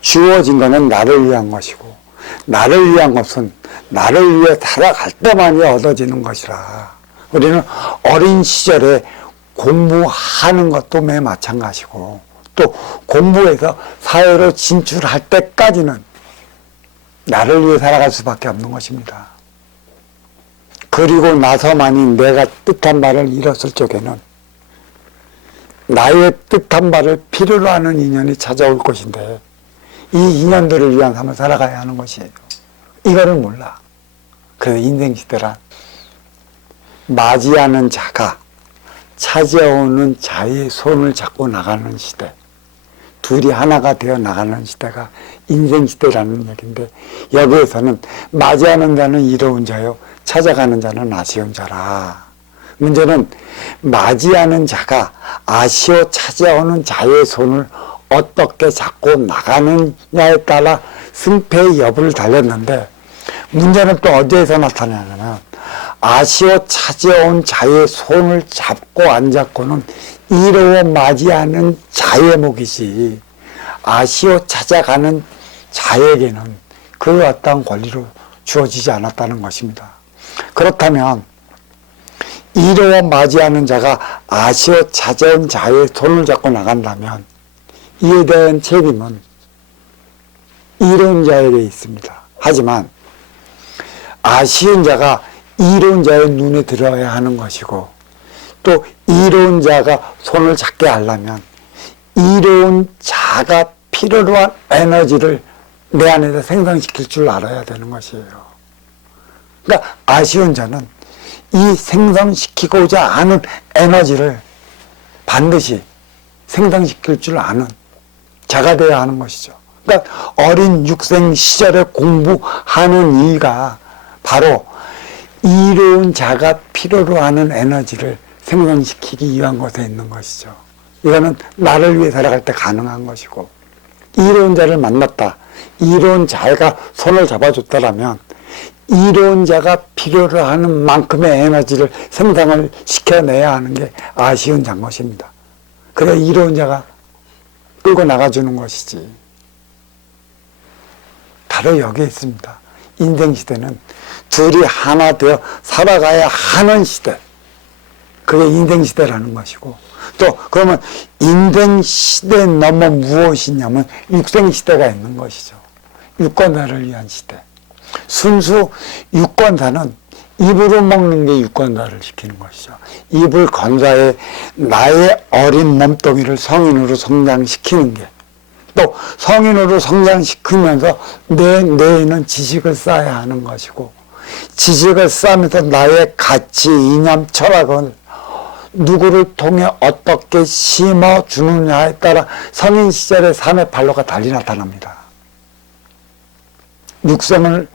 주어진 것은 나를 위한 것이고, 나를 위한 것은 나를 위해 살아갈 때만이 얻어지는 것이라. 우리는 어린 시절에 공부하는 것도 매 마찬가지고, 또 공부해서 사회로 진출할 때까지는 나를 위해 살아갈 수밖에 없는 것입니다. 그리고 나서만이 내가 뜻한 바를 이뤘을 적에는 나의 뜻한 바를 필요로 하는 인연이 찾아올 것인데, 이 인연들을 위한 삶을 살아가야 하는 것이에요. 이거를 몰라. 그래서 인생시대란 맞이하는 자가 찾아오는 자의 손을 잡고 나가는 시대, 둘이 하나가 되어 나가는 시대가 인생시대라는 얘기인데, 여기에서는 맞이하는 자는 이로운 자요, 찾아가는 자는 아쉬운 자라. 문제는 맞이하는 자가 아쉬워 찾아오는 자의 손을 어떻게 잡고 나가느냐에 따라 승패의 여부를 달렸는데, 문제는 또 어디에서 나타나냐면, 아쉬워 찾아온 자의 손을 잡고 안 잡고는 이로워 맞이하는 자의 몫이지, 아쉬워 찾아가는 자에게는 그 어떤 권리로 주어지지 않았다는 것입니다. 그렇다면 이로워 맞이하는 자가 아쉬워 찾아온 자의 손을 잡고 나간다면, 이에 대한 책임은 이로운 자에게 있습니다. 하지만 아쉬운 자가 이로운 자의 눈에 들어야 하는 것이고, 또 이로운 자가 손을 잡게 하려면 이로운 자가 필요로 한 에너지를 내 안에서 생성시킬 줄 알아야 되는 것이에요. 그러니까 아쉬운 자는 이 생성시키고자 하는 에너지를 반드시 생성시킬 줄 아는 자가 되어야 하는 것이죠. 그러니까 어린 육생 시절에 공부하는 이가 바로 이로운 자가 필요로 하는 에너지를 생성시키기 위한 것에 있는 것이죠. 이거는 나를 위해 살아갈 때 가능한 것이고, 이로운 자를 만났다, 이로운 자가 손을 잡아줬다라면 이로운 자가 필요로 하는 만큼의 에너지를 생성을 시켜내야 하는 게 아쉬운 자인 것입니다. 그래 이로운 자가 끌고 나가주는 것이지. 바로 여기에 있습니다. 인생시대는 둘이 하나 되어 살아가야 하는 시대, 그게 인생시대라는 것이고, 또 그러면 인생시대 넘어 무엇이냐면 육생시대가 있는 것이죠. 유권자를 위한 시대. 순수 유권자는 입으로 먹는 게 유권자를 시키는 것이죠. 입을 건사해 나의 어린 몸뚱이를 성인으로 성장시키는 게, 또 성인으로 성장시키면서 내 뇌에는 지식을 쌓아야 하는 것이고, 지식을 쌓으면서 나의 가치, 이념, 철학을 누구를 통해 어떻게 심어주느냐에 따라 성인 시절의 삶의 발로가 달리 나타납니다. 육생을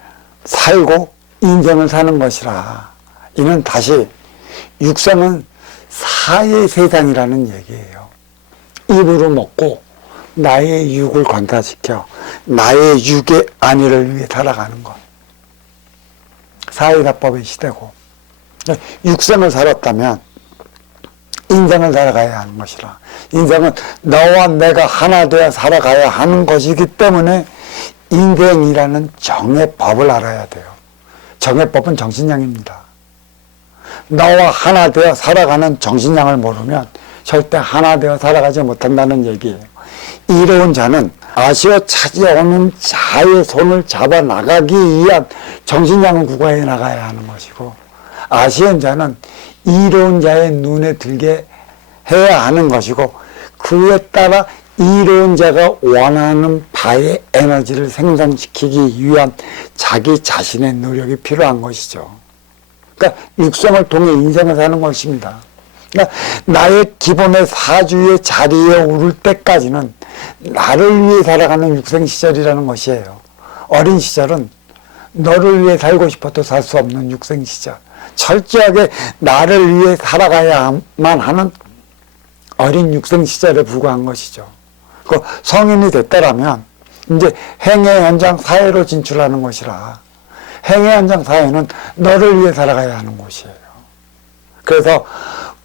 살고 인생을 사는 것이라, 이는 다시 육생은 사의 세상이라는 얘기예요. 입으로 먹고 나의 육을 건사시켜 나의 육의 안위를 위해 살아가는 것, 사회사법의 시대고, 육생을 살았다면 인생을 살아가야 하는 것이라, 인생은 너와 내가 하나 되어 살아가야 하는 것이기 때문에 인생이라는 정해법을 알아야 돼요. 정해법은 정신량입니다. 너와 하나 되어 살아가는 정신량을 모르면 절대 하나 되어 살아가지 못한다는 얘기예요. 이로운 자는 아쉬워 찾아오는 자의 손을 잡아 나가기 위한 정신량을 구가해 나가야 하는 것이고, 아쉬운 자는 이로운 자의 눈에 들게 해야 하는 것이고, 그에 따라 이로운 자가 원하는 바의 에너지를 생성시키기 위한 자기 자신의 노력이 필요한 것이죠. 그러니까 육성을 통해 인생을 사는 것입니다. 그러니까 나의 기본의 사주의 자리에 오를 때까지는 나를 위해 살아가는 육생 시절이라는 것이에요. 어린 시절은 너를 위해 살고 싶어도 살 수 없는 육생 시절, 철저하게 나를 위해 살아가야만 하는 어린 육생 시절에 불과한 것이죠. 그 성인이 됐다라면 이제 행의 현장 사회로 진출하는 것이라, 행의 현장 사회는 너를 위해 살아가야 하는 곳이에요. 그래서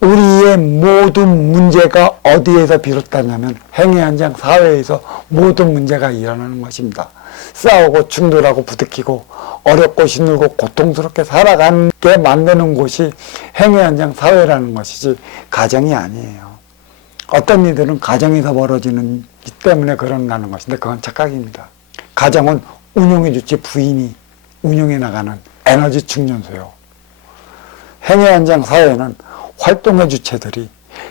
우리의 모든 문제가 어디에서 비롯되냐면 행위 현장 사회에서 모든 문제가 일어나는 것입니다. 싸우고 충돌하고 부딪히고 어렵고 힘들고 고통스럽게 살아가게 만드는 곳이 행위 현장 사회라는 것이지 가정이 아니에요. 어떤 일들은 가정에서 벌어지는 기 때문에 그런다는 것인데 그건 착각입니다. 가정은 운용해 주지 부인이 운용해 나가는 에너지 충전소요. 행위 현장 사회는 활동의 주체들이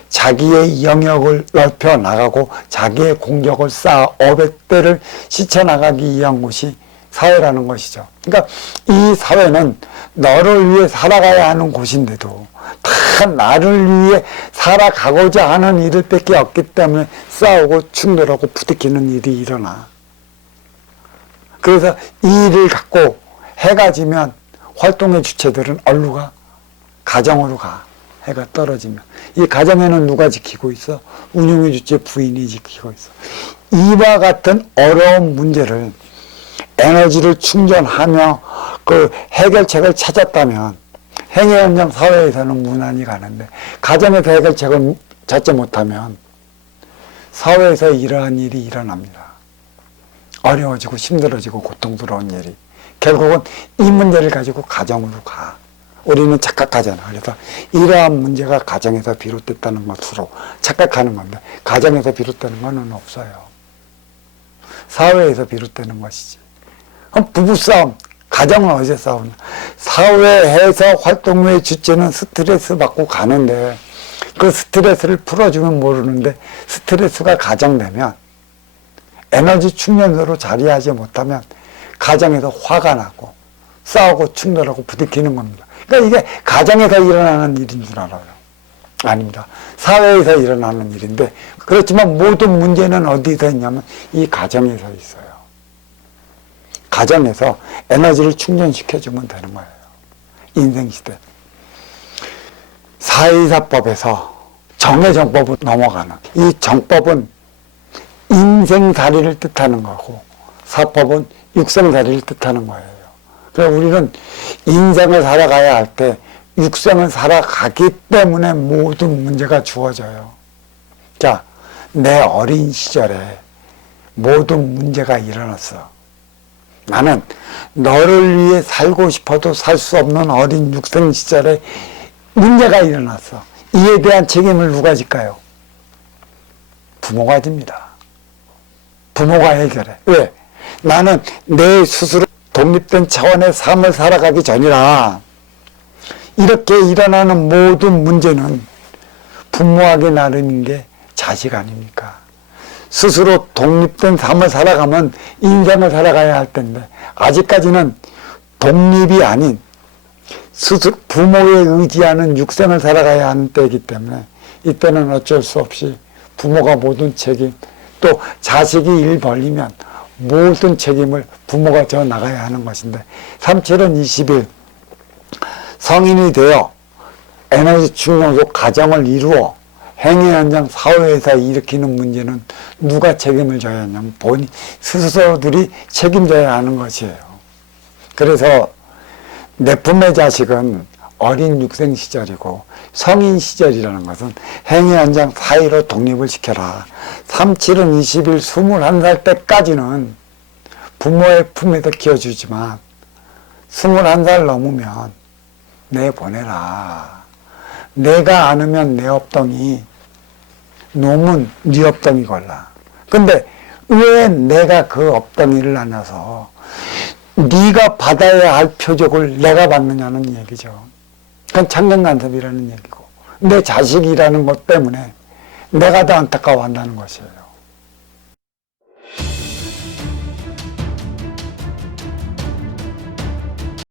자기의 영역을 넓혀 나가고 자기의 공격을 쌓아 어백대를 씻어나가기 위한 곳이 사회라는 것이죠. 그러니까 이 사회는 너를 위해 살아가야 하는 곳인데도 다 나를 위해 살아가고자 하는 일을 밖에 없기 때문에 싸우고 충돌하고 부딪히는 일이 일어나. 그래서 이 일을 갖고 해가 지면 활동의 주체들은 어디로 가? 가정으로 가. 해가 떨어지면. 이 가정에는 누가 지키고 있어? 운용의 주체 부인이 지키고 있어. 이와 같은 어려운 문제를 에너지를 충전하며 그 해결책을 찾았다면 행위 현장 사회에서는 무난히 가는데 가정에서 해결책을 찾지 못하면 사회에서 이러한 일이 일어납니다. 어려워지고 힘들어지고 고통스러운 일이 결국은 이 문제를 가지고 가정으로 가. 우리는 착각하잖아. 그래서 이러한 문제가 가정에서 비롯됐다는 것으로 착각하는 건데 가정에서 비롯되는 것은 없어요. 사회에서 비롯되는 것이지. 그럼 부부싸움, 가정은 어디서 싸우냐? 사회에서 활동의 주체는 스트레스 받고 가는데 그 스트레스를 풀어주면 모르는데 스트레스가 가정되면 에너지 충전소로 자리하지 못하면 가정에서 화가 나고 싸우고 충돌하고 부딪히는 겁니다. 그러니까 이게 가정에서 일어나는 일인 줄 알아요. 아닙니다. 사회에서 일어나는 일인데 그렇지만 모든 문제는 어디서 있냐면 이 가정에서 있어요. 가정에서 에너지를 충전시켜주면 되는 거예요. 인생시대. 사회이사법에서 정해정법으로 넘어가는 이 정법은 인생살이를 뜻하는 거고 사법은 육생살이를 뜻하는 거예요. 그래서 우리는 인생을 살아가야 할 때 육생을 살아가기 때문에 모든 문제가 주어져요. 자, 내 어린 시절에 모든 문제가 일어났어. 나는 너를 위해 살고 싶어도 살 수 없는 어린 육생 시절에 문제가 일어났어. 이에 대한 책임을 누가 질까요? 부모가 집니다. 부모가 해결해. 왜? 나는 내 스스로 독립된 차원의 삶을 살아가기 전이라 이렇게 일어나는 모든 문제는 부모하기 나름인 게 자식 아닙니까? 스스로 독립된 삶을 살아가면 인생을 살아가야 할 텐데 아직까지는 독립이 아닌 스스로 부모에 의지하는 육생을 살아가야 하는 때이기 때문에 이때는 어쩔 수 없이 부모가 모든 책임 또 자식이 일 벌리면 모든 책임을 부모가 져 나가야 하는 것인데 37은 20일 성인이 되어 에너지 충전소 가정을 이루어 행위 현장 사회에서 일으키는 문제는 누가 책임을 져야 하냐면 본인 스스로들이 책임져야 하는 것이에요. 그래서 내 품의 자식은 어린 육생 시절이고 성인 시절이라는 것은 행위 현장 사회로 독립을 시켜라. 37은 20일 21살 때까지는 부모의 품에서 키워주지만 21살 넘으면 내보내라. 내가 안으면 내 업덩이 놈은 네 업덩이 걸라. 근데 왜 내가 그 업덩이를 안아서 네가 받아야 할 표적을 내가 받느냐는 얘기죠. 그건 창경간섭이라는 얘기고 내 자식이라는 것 때문에 내가 더 안타까워한다는 것이에요.